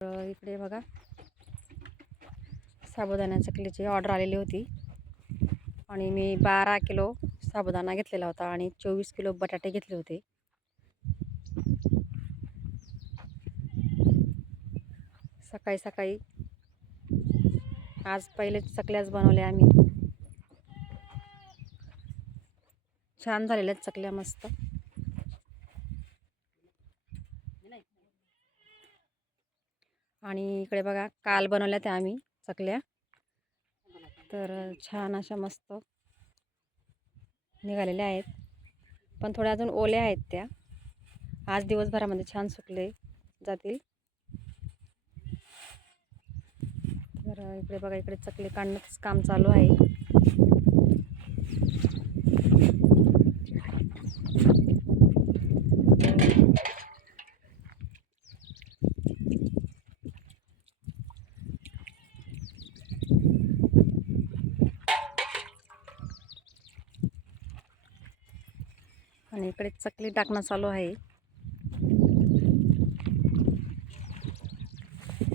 तर इकडे बघा. साबुदाणा चकलीची ऑर्डर आलेली होती. आणि मी बारा किलो साबुदाणा घेतलेला होता आणि चोवीस किलो बटाटे घेतले होते. सकाळी सकाळी आज पहिले चकल्याच बनवल्या आम्ही. छान झालेल्या आहेत चकल्या मस्त. आणि इकडे बघा काल बनवल्या त्या आम्ही चकल्या. तर छान अशा मस्त निघालेल्या आहेत. पण थोड्या अजून ओल्या आहेत त्या. आज दिवसभरामध्ये छान सुकले जातील. तर इकडे बघा इकडे चकले काढण्याचं काम चालू आहे. आणि इकडे चकली टाकणं चालू आहे.